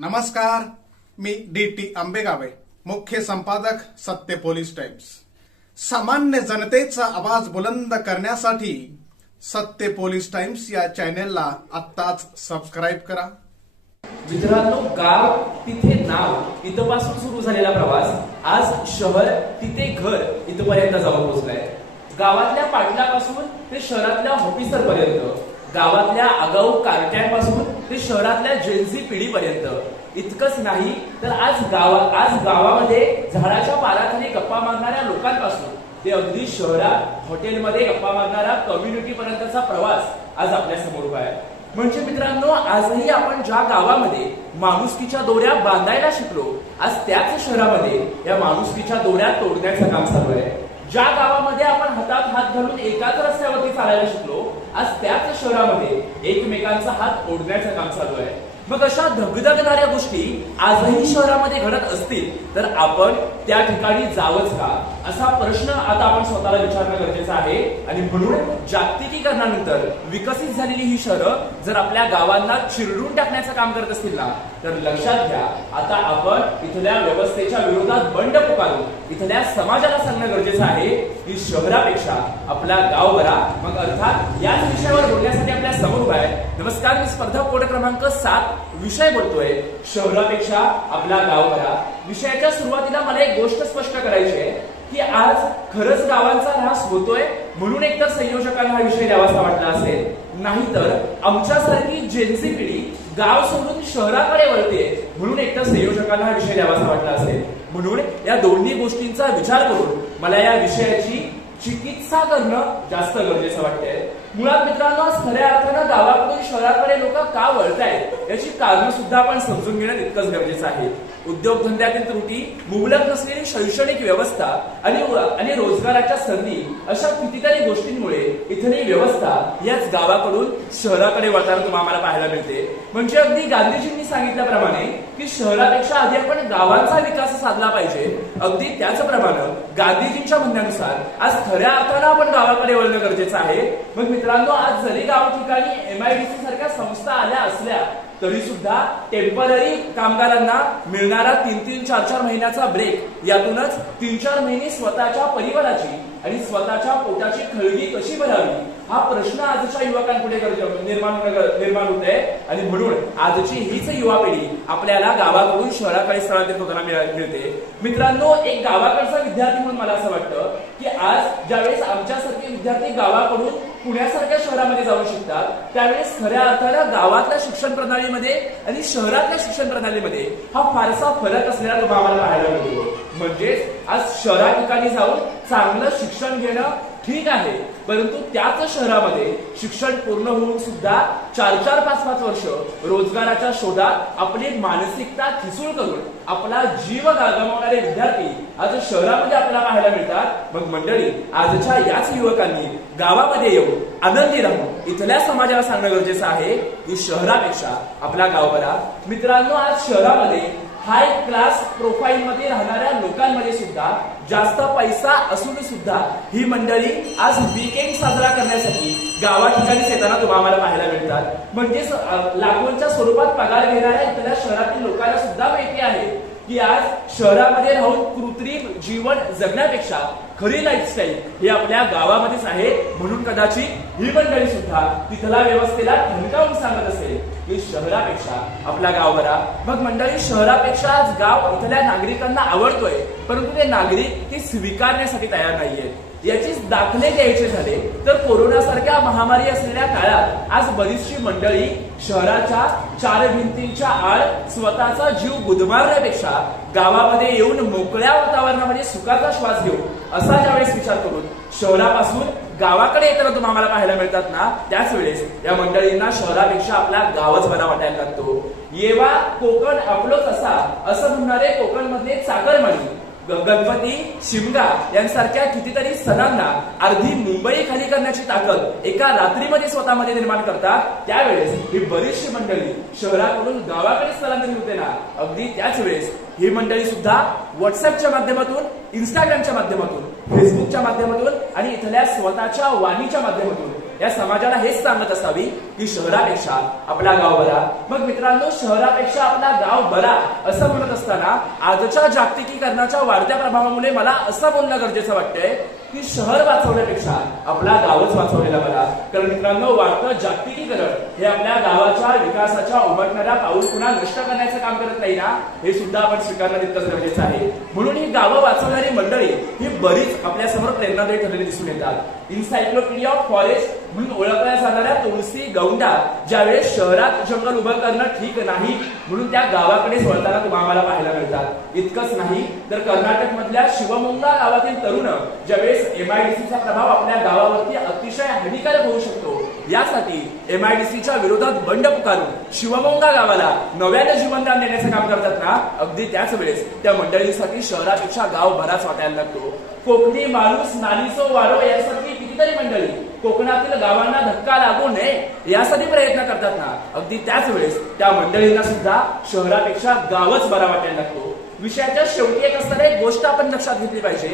नमस्कार, मी डी.टी. आंबेगावे, मुख्य संपादक सत्य पोलीस टाइम्स। सामान्य जनतेचा आवाज बुलंद करण्यासाठी सत्य पोलीस टाइम्स या चॅनेलला आत्ताच सबस्क्राइब करा। मित्रांनो, गाव तिथे नाव इथपासून सुरू झालेला प्रवास आज शहर तिथे घर इथपर्यंत जाऊन पोहोचलाय। गावातल्या पाटलापासून ते शहरातल्या ऑफिसर पर्यंत, गावातल्या आगाऊ कारट्यांपासून ते शहरातल्या जेन्झी पिढीपर्यंत। इतकंच नाही तर आज गावामध्ये झाडाच्या पाराखाली गप्पा मारणाऱ्या लोकांपासून ते अगदी शहरात हॉटेलमध्ये गप्पा मारणाऱ्या कम्युनिटी पर्यंतचा प्रवास आज आपल्या समोर उभा आहे। म्हणजे मित्रांनो, आजही आपण ज्या गावामध्ये माणुसकीच्या दोऱ्या बांधायला शिकलो, आज त्याच शहरामध्ये या माणुसकीच्या दोऱ्या तोडण्याचं काम चालू आहे। ज्या गावामध्ये आपण हातात हात घालून एकाच रस्त्यावरती चालायला शिकलो, आज त्याच शहरामध्ये एकमेकांचा हात ओढण्याचं काम चालू आहे। मग अशा धगधगणाऱ्या गोष्टी आजही शहरामध्ये घडत असतील तर आपण त्या ठिकाणी जावंच का, असा प्रश्न आता आपण स्वतःला विचारणं गरजेचं आहे। आणि म्हणून जागतिकीकरणानंतर विकसित झालेली ही शहरं जर आपल्या गावांना चिरडून टाकण्याचं काम करत असतील ना, तर लक्षात घ्या, आता आपण इथल्या व्यवस्थेच्या विरोधात बंड पुकारून इथल्या समाजाला सांगणं गरजेचं आहे की शहरापेक्षा आपला गाव बरा। मग अर्थात याच विषयावर बोलण्यासाठी आपल्या समोर उभा आहे। नमस्कार, मी स्पर्धा कोड क्रमांक 7 विषय बोलतोय शहरापेक्षा आपला गाव बरा। विषयाच्या सुरुवातीला मला एक गोष्ट स्पष्ट करायची आहे की आज खरंच गावांचा ऱ्हास होतोय म्हणून एकतर संयोजकांना हा विषय द्यावासा वाटला असेल, नाहीतर आमच्यासारखी जेन्झी पिढी गाव सोडून शहराकडे वळते म्हणून एकतर संयोजकांना हा विषय द्यावासा वाटला असेल। म्हणून या दोन्ही गोष्टींचा विचार करून मला या विषयाची चिकित्सा करणं जास्त गरजेचं वाटतंय। मुळात मित्रांनो, आज खऱ्या अर्थानं गावाकडून शहराकडे लोक का वळतायत याची कारणं सुद्धा आपण समजून घेणं तितकंच गरजेचं आहे। उद्योगधंद्यातील त्रुटी, मुबलक नसलेली शैक्षणिक व्यवस्था आणि रोजगाराच्या संधी, अशा कितीतरी गोष्टींमुळे इथली व्यवस्था याच गावाकडून शहराकडे वळताना तुम्हाला पाहायला मिळते। म्हणजे अगदी गांधीजींनी सांगितल्याप्रमाणे की शहरापेक्षा आधी आपण गावांचा विकास साधला पाहिजे, अगदी त्याचप्रमाणे गांधीजींच्या म्हणण्यानुसार आज खऱ्या अर्थानं आपण गावाकडे वळणं गरजेचं आहे। मग मित्रांनो, आज जरी गाव ठिकाणी MIDC सारख्या संस्था आल्या असल्या तरी सुद्धा टेम्पररी कामगारांना मिळणारा 3-3, 4-4 महिन्याचा ब्रेक, यातूनच 3-4 महिने स्वतःच्या परिवाराची आणि स्वतःच्या पोटाची खळगी कशी भरावी हा प्रश्न आजच्या युवकांपुढे निर्माण होत आहे। आणि म्हणून आजची हीच युवा पिढी आपल्याला गावाकडून शहराकडे स्थलांतरित होताना मिळते। मित्रांनो, एक गावाकडचा विद्यार्थी म्हणून मला असं वाटतं की आज ज्यावेळेस आमच्यासारखे विद्यार्थी गावाकडून पुण्यासारख्या शहरामध्ये जाऊन शिकतात, त्यावेळेस खऱ्या अर्थानं गावातल्या शिक्षण प्रणालीमध्ये आणि शहरातल्या शिक्षण प्रणालीमध्ये हा फारसा फरक असलेला तो आम्हाला पाहायला मिळतो। म्हणजेच आज शहरा ठिकाणी जाऊन चांगलं शिक्षण घेणं ठीक आहे, परंतु त्याच शहरामध्ये शिक्षण पूर्ण होऊन सुद्धा 4-4, 5-5 वर्ष रोजगाराच्या शोधात आपली मानसिकता ठिसूळ करून आपला जीव गमावणारे विद्यार्थी आज शहरामध्ये आपल्याला पाहायला मिळतात। मग मंडळी, आजच्या याच युवकांनी गावामध्ये येऊन आनंदी राहून इथल्या समाजाला सांगणं गरजेचं आहे की शहरापेक्षा आपला गाव बरा। मित्रांनो, आज शहरामध्ये हाय क्लास प्रोफाईल मध्ये राहणाऱ्या लोकांमध्ये सुद्धा जास्त पैसा असून सुद्धा ही मंडळी आज वीकेंड साजरा करण्यासाठी गावा ठिकाणी येताना तुम्हाला पाहायला मिळतात। म्हणजे लाखोंच्या स्वरूपात पगार घेणाऱ्या इथल्या शहरातील लोकांना सुद्धा माहिती आहे की आज शहरामध्ये राहून कृत्रिम जीवन जगण्यापेक्षा खरी लाईफस्टाईल ही आपल्या गावामध्येच आहे। म्हणून कदाचित ही मंडळी सुद्धा तिथल्या व्यवस्थेला ठणकावून सांगत असेल की शहरापेक्षा आपला गाव बरा। मग मंडळी, शहरापेक्षा आज गाव इथल्या नागरिकांना आवडतोय, परंतु ते नागरिक ते स्वीकारण्यासाठी तयार नाहीयेत। याचीच दाखले द्यायचे झाले तर कोरोनासारख्या महामारी असलेल्या काळात आज बरीचशी मंडळी शहराच्या 4 भिंतींच्या आड स्वतःचा जीव गुदमारण्यापेक्षा गावामध्ये येऊन मोकळ्या वातावरणामध्ये सुखाचा श्वास घेऊ असा ज्यावेळेस विचार करून शहरापासून गावाकडे येताना तुम्हाला पाहायला मिळतात ना, त्याच वेळेस या मंडळींना शहरापेक्षा आपला गावच बरा वाटायला लागतो। येवा कोकण आपलोच असा असं म्हणणारे कोकण मधले चाकरमानी, गणपती, शिमगा यांसारख्या कितीतरी सणांना अर्धी मुंबई खाली करण्याची ताकद एका रात्रीमध्ये स्वतःमध्ये निर्माण करतात। त्यावेळेस ही बरीचशी मंडळी शहराकडून गावाकडे स्थलांतरित होते ना, अगदी त्याच वेळेस ही मंडळी सुद्धा व्हॉट्सअपच्या माध्यमातून, इंस्टाग्रामच्या माध्यमातून, फेसबुकच्या माध्यमातून आणि इथल्या स्वतःच्या वाणीच्या माध्यमातून या समाजाला हेच सांगत असावी की शहरापेक्षा आपला गाव बरा. मग मित्रांनो, शहरापेक्षा आपला गाव बरा असं म्हणत असताना आजच्या जागतिकीकरणाच्या वाढत्या प्रभावामुळे मला असं बोलणं गरजेचं वाटतंय की शहर वाचवण्यापेक्षा आपला गावच वाचवलेला बरा. कारण मित्रांनो, वाढतं जागतिकीकरण हे आपल्या गावाच्या विकासाच्या उमटणाऱ्या पाऊल पुन्हा नष्ट करण्याचं काम करत नाही ना, हे सुद्धा आपण स्वीकारणं तितकंच गरजेचं आहे. म्हणून ही गावं वाचवणारी मंडळी ही बरीच आपल्यासमोर प्रेरणादायी ठरलेली दिसून येतात. इन्सायक्लोपीडिया ऑफ फॉरेस्ट म्हणून ओळखल्या जाणाऱ्या तुळसी गौंडा ज्यावेळेस शहरात जंगल उभं करणं ठीक नाही म्हणून त्या गावाकडे वळताना तुम्हाला पाहायला मिळतात. इतकंच नाही तर कर्नाटक मधल्या शिवमोगा गावातील तरुण ज्यावेळेस MIDCचा प्रभाव आपल्या गावावरती अतिशय हानिकारक होऊ शकतो यासाठी MIDCच्या विरोधात बंड पुकारून शिवमोगा गावाला नव्याने जीवनदान देण्याचं काम करतात ना, अगदी त्याच वेळेस त्या मंडळींसाठी शहरापेक्षा गाव बराच वाटायला लागतो. कोकणी माणूस नालीचो वारो यासाठी कितीतरी मंडळी कोकणातील गावांना धक्का लागू नये यासाठी प्रयत्न करतात ना, अगदी त्याच वेळेस त्या मंडळींना सुद्धा शहरापेक्षा गावच बरा वाटायला लागतो. विषयाच्या शेवटी एक असताना एक गोष्ट आपण लक्षात घेतली पाहिजे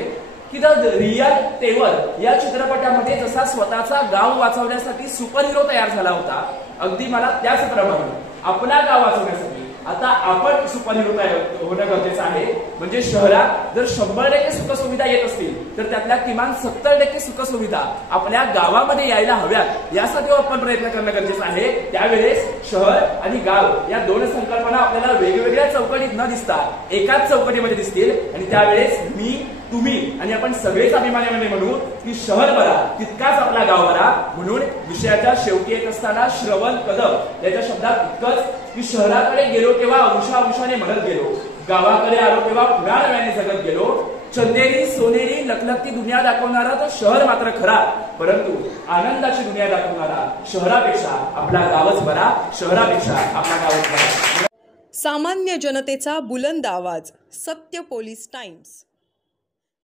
की द रियल तेवर या चित्रपटामध्ये जसा स्वतःचा गाव वाचवण्यासाठी सुपर हिरो तयार झाला होता, अगदी मला त्याचप्रमाणे आपला गाव वाचवण्यासाठी आता आपण सुपर हिरो तयार होणं गरजेचं आहे. म्हणजे शहरात जर 100% सुखसुविधा येत असतील तर त्यातल्या किमान 70% सुखसुविधा आपल्या गावामध्ये यायला हव्यात यासाठी आपण प्रयत्न करणं गरजेचं आहे. त्यावेळेस शहर आणि गाव या दोन संकल्पना आपल्याला वेगवेगळ्या चौकटीत न दिसता एकाच चौकटीमध्ये दिसतील आणि त्यावेळेस मी, तुम्ही आणि आपण सगळेच अभिमानाने म्हणू की शहर बरा तितकाच आपला गाव बरा. म्हणून विषयाच्या शेवटी येत असताना श्रवण कदम याच्या शब्दात इतकंच की शहराकडे गेलो तेव्हा अंशाने म्हणत गेलो, गावाकडे आलो तेव्हा पुन्हा नव्याने जगत गेलो. चंदेरी सोनेरी लखलखती दुनिया दाखवणारा तो शहर मात्र खरा, परंतु आनंदाची दुनिया दाखवणारा शहरापेक्षा आपला गावच बरा, शहरापेक्षा आपला गावच बरा. सामान्य जनतेचा बुलंद आवाज, सत्य पोलीस टाइम्स.